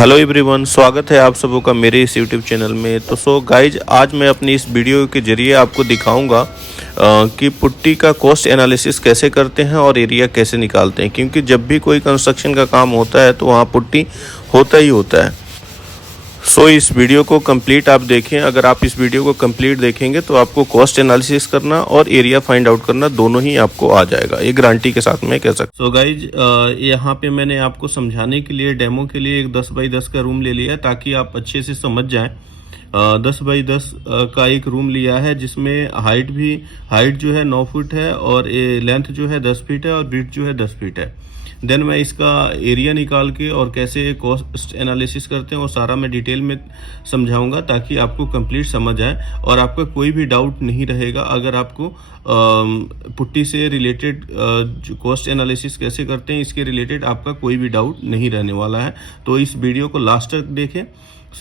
Hello everyone, स्वागत है आप सबों का मेरे इस यूट्यूब चैनल में। तो गाइज, आज मैं अपनी इस वीडियो के जरिए आपको दिखाऊंगा कि पुट्टी का कॉस्ट एनालिसिस कैसे करते हैं और एरिया कैसे निकालते हैं, क्योंकि जब भी कोई कंस्ट्रक्शन का काम होता है तो वहाँ पुट्टी होता ही होता है। इस वीडियो को कंप्लीट आप देखें। अगर आप इस वीडियो को कंप्लीट देखेंगे तो आपको कॉस्ट एनालिसिस करना और एरिया फाइंड आउट करना दोनों ही आपको आ जाएगा, ये गारंटी के साथ मैं कह सकता हूँ। गाइज, यहाँ पे मैंने आपको समझाने के लिए, डेमो के लिए एक 10 बाई 10 का रूम ले लिया है ताकि आप अच्छे से समझ जाएं। 10 बाई 10 का एक रूम लिया है जिसमें हाइट जो है 9 फुट है और लेंथ जो है 10 फीट है और ब्रीथ जो है 10 फीट है। देन मैं इसका एरिया निकाल के और कैसे कॉस्ट एनालिसिस करते हैं वो सारा मैं डिटेल में समझाऊंगा ताकि आपको कंप्लीट समझ आए और आपका कोई भी डाउट नहीं रहेगा। अगर आपको पुट्टी से रिलेटेड कॉस्ट एनालिसिस कैसे करते हैं इसके रिलेटेड आपका कोई भी डाउट नहीं रहने वाला है, तो इस वीडियो को लास्ट तक देखें।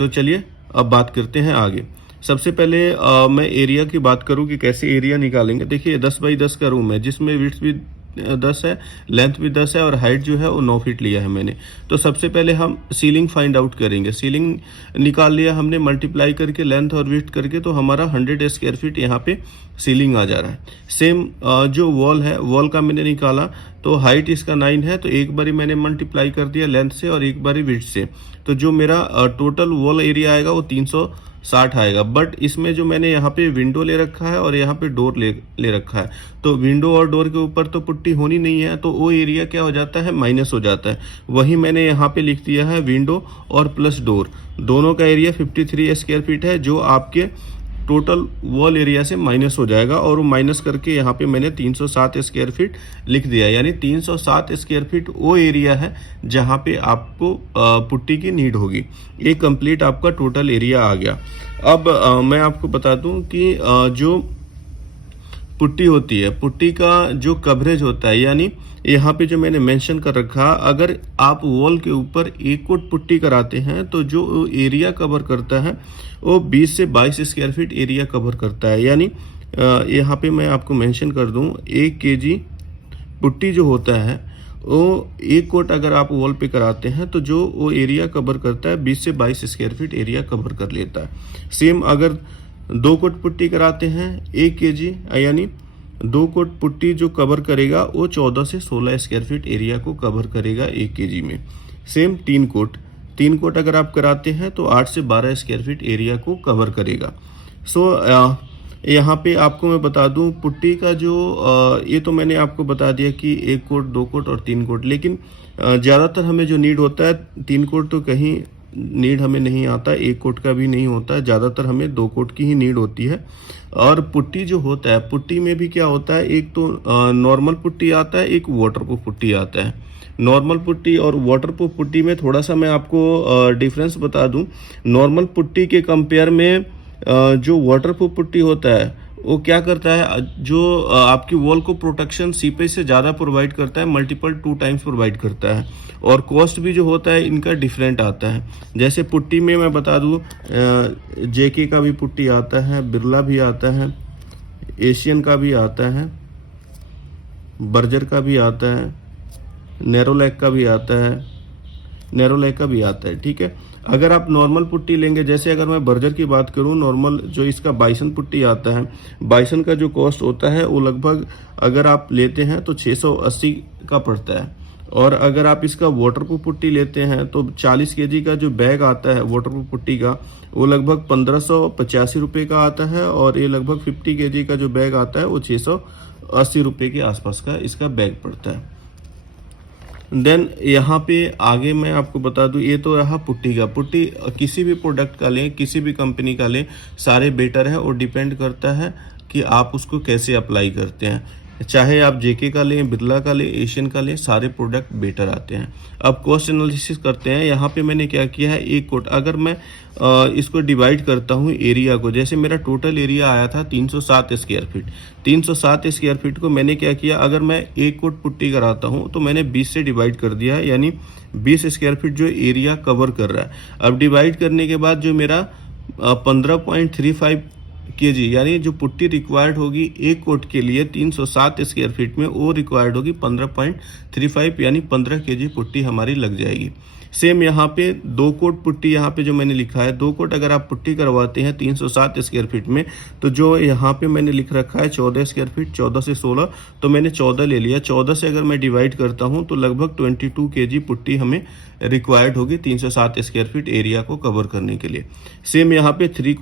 चलिए अब बात करते हैं आगे। सबसे पहले मैं एरिया की बात करूं कि कैसे एरिया निकालेंगे। देखिए, 10 बाई 10 का रूम है जिसमें विड्थ भी 10 है, लेंथ भी 10 है और हाइट जो है वो 9 फीट लिया है मैंने। तो सबसे पहले हम सीलिंग फाइंड आउट करेंगे। सीलिंग निकाल लिया हमने, मल्टीप्लाई करके लेंथ और विड्थ करके, तो हमारा 100 स्क्वायर फीट यहाँ पे सीलिंग आ जा रहा है। सेम जो वॉल है, वॉल का मैंने निकाला तो हाइट इसका 9 है, तो एक बारी मैंने मल्टीप्लाई कर दिया लेंथ से और एक बारी विड्थ से, तो जो मेरा टोटल वॉल एरिया आएगा वो 360 आएगा। बट इसमें जो मैंने यहाँ पे विंडो ले रखा है और यहाँ पे डोर ले रखा है, तो विंडो और डोर के ऊपर तो पुट्टी होनी नहीं है, तो वो एरिया क्या हो जाता है, माइनस हो जाता है। वही मैंने यहाँ पे लिख दिया है विंडो और प्लस डोर, दोनों का एरिया 53 स्क्वायर फीट है, जो आपके टोटल वॉल एरिया से माइनस हो जाएगा। और वो माइनस करके यहाँ पे मैंने 307 स्क्वायर फीट लिख दिया, यानी 307 स्क्वायर फीट वो एरिया है जहाँ पे आपको पुट्टी की नीड होगी। ये कंप्लीट आपका टोटल एरिया आ गया। अब मैं आपको बता दूं कि जो पुट्टी होती है, पुट्टी का जो कवरेज होता है, यानी यहाँ पे जो मैंने मेंशन कर रखा, अगर आप वॉल के ऊपर एक कोट पुट्टी कराते हैं तो जो एरिया कवर करता है वो 20 से 22 स्क्वायर फीट एरिया कवर करता है। यानी यहाँ पे मैं आपको मेंशन कर दूं, 1 केजी पुट्टी जो होता है वो एक कोट अगर आप वॉल पे कराते हैं तो जो वो एरिया कवर करता है 20 से 22 स्क्वायर फीट एरिया कवर कर लेता है। सेम अगर 2 कोट पुट्टी कराते हैं 1 केजी, यानी 2 कोट पुट्टी जो कवर करेगा वो 14 से 16 स्क्वायर फीट एरिया को कवर करेगा 1 केजी में। सेम 3 कोट अगर आप कराते हैं तो 8 से 12 स्क्वायर फीट एरिया को कवर करेगा। यहाँ पे आपको मैं बता दूं, पुट्टी का जो ये तो मैंने आपको बता दिया कि 1 कोट, 2 कोट और 3 कोट, लेकिन ज़्यादातर हमें जो नीड होता है 3 कोट तो कहीं नीड हमें नहीं आता, 1 कोट का भी नहीं होता है, ज़्यादातर हमें 2 कोट की ही नीड होती है। और पुट्टी जो होता है, पुट्टी में भी क्या होता है, एक तो नॉर्मल पुट्टी आता है, एक वाटरप्रूफ पुट्टी आता है। नॉर्मल पुट्टी और वाटरप्रूफ पुट्टी में थोड़ा सा मैं आपको डिफरेंस बता दूं। नॉर्मल पुट्टी के कंपेयर में जो वाटरप्रूफ पुट्टी होता है वो क्या करता है, जो आपकी वॉल को प्रोटेक्शन सीपेज से ज़्यादा प्रोवाइड करता है, मल्टीपल 2 टाइम्स प्रोवाइड करता है। और कॉस्ट भी जो होता है इनका डिफरेंट आता है। जैसे पुट्टी में मैं बता दूं, जेके का भी पुट्टी आता है, बिरला भी आता है, एशियन का भी आता है, बर्जर का भी आता है, नेरोलैक का भी आता है, ठीक है। अगर आप नॉर्मल पुट्टी लेंगे, जैसे अगर मैं बर्जर की बात करूं, नॉर्मल जो इसका बाइसन पुट्टी आता है, बाइसन का जो कॉस्ट होता है वो लगभग अगर आप लेते हैं तो 680 का पड़ता है। और अगर आप इसका वाटरप्रूफ पुट्टी लेते हैं तो 40 केजी का जो बैग आता है वाटरप्रूफ पुट्टी का, वो लगभग 1585 रुपये का आता है। और ये लगभग 50 केजी का जो बैग आता है वो 680 रुपये के आसपास का इसका बैग पड़ता है। देन यहाँ पे आगे मैं आपको बता दूं, ये तो रहा पुट्टी का। पुट्टी किसी भी प्रोडक्ट का लें, किसी भी कंपनी का लें, सारे बेटर है और डिपेंड करता है कि आप उसको कैसे अप्लाई करते हैं। चाहे आप जेके का लें, बिरला का लें, एशियन का लें, सारे प्रोडक्ट बेटर आते हैं। अब कॉस्ट एनालिसिस करते हैं। यहाँ पे मैंने क्या किया है, 1 कोट अगर मैं इसको डिवाइड करता हूँ एरिया को, जैसे मेरा टोटल एरिया आया था 307 स्क्वायर फीट। 307 स्क्वायर फीट को मैंने क्या किया, अगर मैं 1 कोट पुट्टी कराता हूँ तो मैंने 20 से डिवाइड कर दिया है, यानी 20 स्क्वायर फीट जो एरिया कवर कर रहा है। अब डिवाइड करने के बाद जो मेरा 15.35 केजी, यानी जो पुट्टी रिक्वायर्ड होगी 1 कोट के लिए 307 स्क्वायर फीट में, वो रिक्वायर्ड होगी 15.35, यानी 15 केजी पुट्टी हमारी लग जाएगी। सेम यहाँ पे 2 कोट पुट्टी यहाँ पे जो मैंने लिखा है, 2 कोट अगर आप पुट्टी करवाते हैं 307 स्क्वायर फीट में, तो जो यहाँ पे मैंने लिख रखा है 14 स्क्वायर फीट, 14 से 16, तो मैंने 14 ले लिया। 14 से अगर मैं डिवाइड करता हूँ तो लगभग 22 kg पुट्टी हमें रिक्वायर्ड होगी 307 स्क्वायर फीट एरिया को कवर करने के लिए। सेम यहाँ पे 3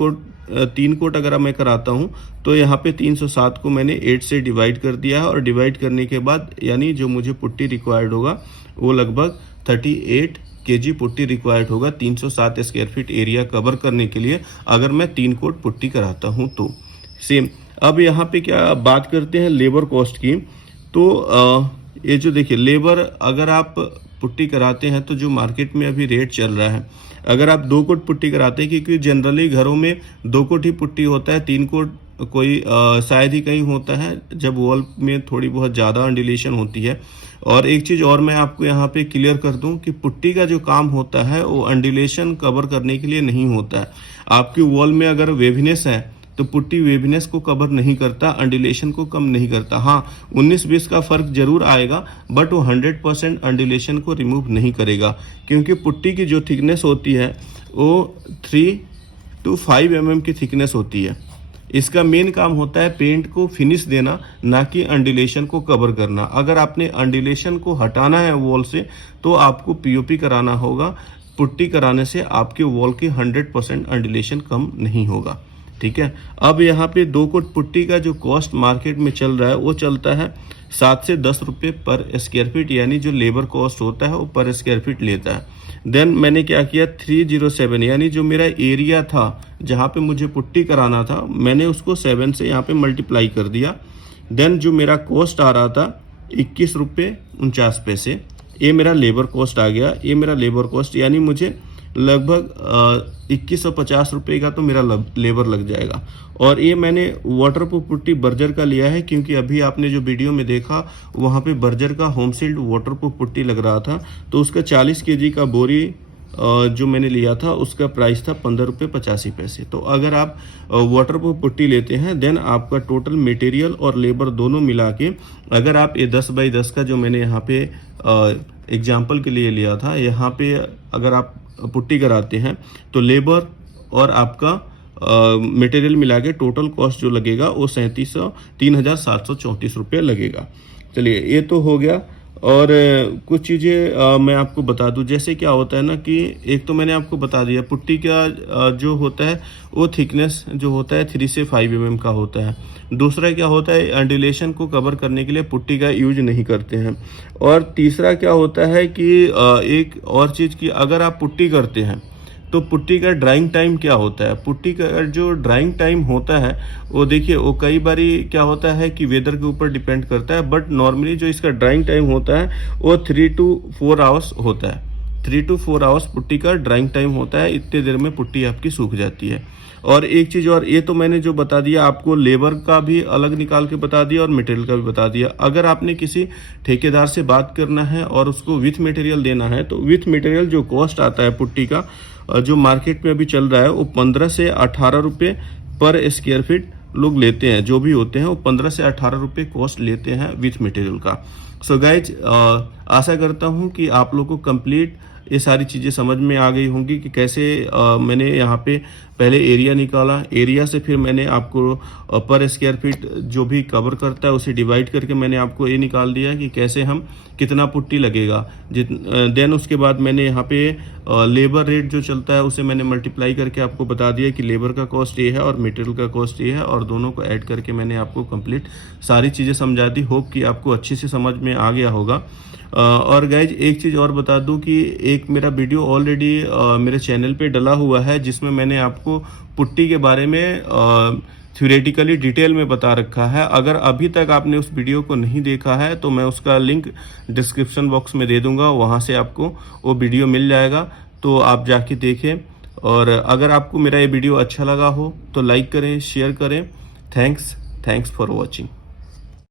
कोट अगर मैं कराता हूँ तो यहाँ पे 307 को मैंने 8 से डिवाइड कर दिया है, और डिवाइड करने के बाद यानी जो मुझे पुट्टी रिक्वायर्ड होगा वो लगभग 38 kg पुट्टी रिक्वायर्ड होगा 307 स्क्वायर फीट एरिया कवर करने के लिए, अगर मैं 3 कोट पुट्टी कराता हूँ तो। सेम अब यहाँ पे क्या बात करते हैं लेबर कॉस्ट की, तो ये जो देखिए लेबर अगर आप पुट्टी कराते हैं तो जो मार्केट में अभी रेट चल रहा है, अगर आप 2 कोट पुट्टी कराते हैं, क्योंकि जनरली घरों में 2 कोट ही पुट्टी होता है, 3 कोट कोई शायद ही कहीं होता है जब वॉल में थोड़ी बहुत ज़्यादा अंडुलेशन होती है। और एक चीज़ और मैं आपको यहाँ पे क्लियर कर दूं कि पुट्टी का जो काम होता है वो अंडुलेशन कवर करने के लिए नहीं होता है। आपकी वॉल में अगर वेवनेस है तो पुट्टी वेवनेस को कवर नहीं करता, अंडुलेशन को कम नहीं करता। हाँ, 19-20 का फर्क जरूर आएगा, बट वो 100% अंडुलेशन को रिमूव नहीं करेगा, क्योंकि पुट्टी की जो थिकनेस होती है वो 3 to 5 mm की थिकनेस होती है। इसका मेन काम होता है पेंट को फिनिश देना, ना कि अंडुलेशन को कवर करना। अगर आपने अंडुलेशन को हटाना है वॉल से तो आपको पीओपी कराना होगा। पुट्टी कराने से आपके वॉल की 100% अंडुलेशन कम नहीं होगा। ठीक है, अब यहाँ पे 2 कोट पुट्टी का जो कॉस्ट मार्केट में चल रहा है वो चलता है 7 से 10 रुपये पर स्क्वायर फीट, यानी जो लेबर कॉस्ट होता है वो पर स्क्वायर फीट लेता है। देन मैंने क्या किया, 307 यानी जो मेरा एरिया था जहाँ पे मुझे पुट्टी कराना था, मैंने उसको 7 से यहाँ पे मल्टीप्लाई कर दिया। देन जो मेरा कॉस्ट आ रहा था 21 रुपये 49 पैसे, ये मेरा लेबर कॉस्ट आ गया। ये मेरा लेबर कॉस्ट यानी मुझे लगभग 2150 रुपये का तो मेरा लेबर लग जाएगा। और ये मैंने वाटरप्रूफ पुट्टी बर्जर का लिया है, क्योंकि अभी आपने जो वीडियो में देखा वहाँ पे बर्जर का होम सील्ड वाटरप्रूफ पुट्टी लग रहा था, तो उसका 40 kg का बोरी जो मैंने लिया था उसका प्राइस था 15 रुपये 85 पैसे। तो अगर आप वाटरप्रूफ पुट्टी लेते हैं देन आपका टोटल मटेरियल और लेबर दोनों मिला के, अगर आप ये 10 बाई 10 का जो मैंने यहाँ पे एग्जाम्पल के लिए लिया था, यहाँ पे अगर आप पुट्टी कराते हैं तो लेबर और आपका मटेरियल मिला के टोटल कॉस्ट जो लगेगा वो 3,734 रुपये लगेगा। चलिए ये तो हो गया। और कुछ चीज़ें मैं आपको बता दूं, जैसे क्या होता है ना कि एक तो मैंने आपको बता दिया पुट्टी का जो होता है वो थिकनेस जो होता है 3 से 5 mm का होता है। दूसरा क्या होता है, अंडुलेशन को कवर करने के लिए पुट्टी का यूज नहीं करते हैं। और तीसरा क्या होता है कि एक और चीज़ की, अगर आप पुट्टी करते हैं तो पुट्टी का ड्राइंग टाइम क्या होता है, पुट्टी का जो ड्राइंग टाइम होता है वो देखिए वो कई बारी क्या होता है कि वेदर के ऊपर डिपेंड करता है, बट नॉर्मली जो इसका ड्राइंग टाइम होता है वो 3 to 4 आवर्स होता है। 3 to 4 आवर्स पुट्टी का ड्राइंग टाइम होता है, इतने देर में पुट्टी आपकी सूख जाती है। और एक चीज़ और, ये तो मैंने जो बता दिया आपको, लेबर का भी अलग निकाल के बता दिया और मटेरियल का भी बता दिया। अगर आपने किसी ठेकेदार से बात करना है और उसको विथ मटेरियल देना है तो विथ मटेरियल जो कॉस्ट आता है पुट्टी का जो मार्केट में अभी चल रहा है वो 15 से 18 रुपये पर स्क्वायर फीट लोग लेते हैं। जो भी होते हैं वो 15 से 18 रुपये कॉस्ट लेते हैं विथ मटेरियल का। सो गाइज आशा करता हूँ कि आप लोगों को कंप्लीट ये सारी चीज़ें समझ में आ गई होंगी कि कैसे मैंने यहाँ पे पहले एरिया निकाला, एरिया से फिर मैंने आपको पर स्क्वायर फीट जो भी कवर करता है उसे डिवाइड करके मैंने आपको ये निकाल दिया कि कैसे हम कितना पुट्टी लगेगा। देन उसके बाद मैंने यहाँ पे लेबर रेट जो चलता है उसे मैंने मल्टीप्लाई करके आपको बता दिया कि लेबर का कॉस्ट ये है और मटेरियल का कॉस्ट ये है, और दोनों को ऐड करके मैंने आपको कंप्लीट सारी चीज़ें समझा दी। होप कि आपको अच्छी से समझ में आ गया होगा। और गाइज एक चीज़ और बता दूं कि एक मेरा वीडियो ऑलरेडी मेरे चैनल पे डला हुआ है जिसमें मैंने आपको पुट्टी के बारे में थ्योरेटिकली डिटेल में बता रखा है। अगर अभी तक आपने उस वीडियो को नहीं देखा है तो मैं उसका लिंक डिस्क्रिप्शन बॉक्स में दे दूंगा, वहां से आपको वो वीडियो मिल जाएगा, तो आप जाके देखें। और अगर आपको मेरा ये वीडियो अच्छा लगा हो तो लाइक करें, शेयर करें। Thanks for watching.